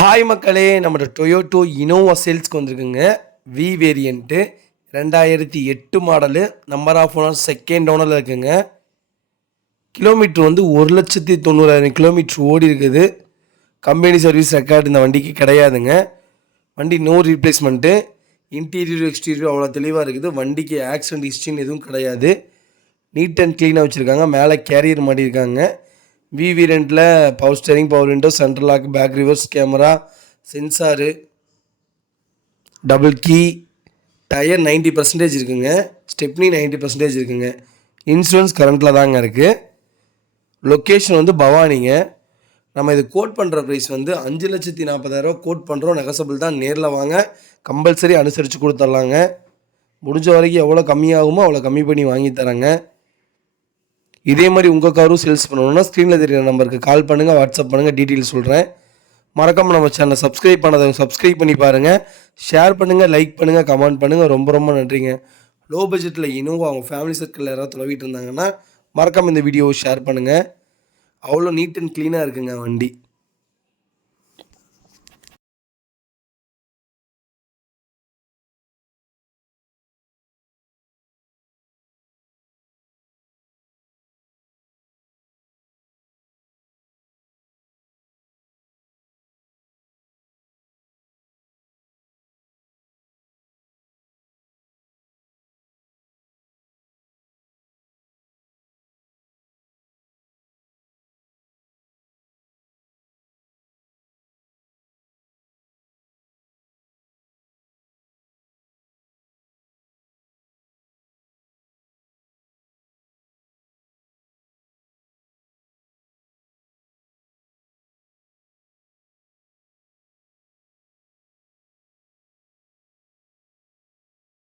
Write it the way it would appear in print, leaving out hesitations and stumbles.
Hi மக்களே, நம்ம Toyota Innova சேல்ஸ்க்கு வந்திருக்குங்க. V variant 2008 model, number of owner second ஓனரில் இருக்குங்க. கிலோமீட்ரு வந்து 1,90,000 கிலோமீட்ரு ஓடி இருக்குது. கம்பெனி சர்வீஸ் ரெக்கார்டு இந்த வண்டிக்கு கிடையாதுங்க. வண்டி நோ ரீப்ளேஸ்மெண்ட்டு. இன்டீரியர் எக்ஸ்டீரியர் அவ்வளோ தெளிவாக இருக்குது. வண்டிக்கு ஆக்சிடென்ட் ஹிஸ்ட்ரின்னு எதுவும் கிடையாது. நீட் அண்ட் க்ளீனாக வச்சுருக்காங்க. மேலே கேரியர் மாட்டியிருக்காங்க. வி வேரியண்ட்டில் power steering, power window, central lock, back reverse camera, sensor, double key, tyre 90% இருக்குங்க. ஸ்டெப்னி 90% இருக்குங்க. இன்சூரன்ஸ் கரண்ட்டில் தாங்க இருக்குது. லொக்கேஷன் வந்து பவானிங்க. நம்ம இது கோட் பண்ணுற ப்ரைஸ் வந்து 5,40,000 கோட் பண்ணுறோம். நெகசபிள் தான். நேரில் வாங்க, கம்பல்சரி அனுசரித்து கொடுத்துட்லாங்க. முடிஞ்ச வரைக்கும் எவ்வளோ கம்மியாகுமோ அவ்வளோ கம்மி பண்ணி வாங்கி தரேங்க. இதே மாதிரி உங்கள் காரும் சேல்ஸ் பண்ணணுன்னா ஸ்க்ரீனில் தெரிகிற நம்பருக்கு கால் பண்ணுங்கள், வாட்ஸ்அப் பண்ணுங்கள், டீட்டெயில் சொல்கிறேன். மறக்காமல் நம்ம சேனலை சப்ஸ்கிரைப் பண்ணாதவங்க சப்ஸ்கிரைப் பண்ணி பாருங்கள். ஷேர் பண்ணுங்கள், லைக் பண்ணுங்கள், கமெண்ட் பண்ணுங்கள். ரொம்ப ரொம்ப நன்றிங்க. லோ பட்ஜெட்டில் இனோவா அவங்க ஃபேமிலி சர்க்கிளில் யாராவது தொலைவிட்டு இருந்தாங்கன்னா மறக்காமல் இந்த வீடியோவை ஷேர் பண்ணுங்கள். அவ்வளோ நீட் அண்ட் க்ளீனாக இருக்குங்க வண்டி.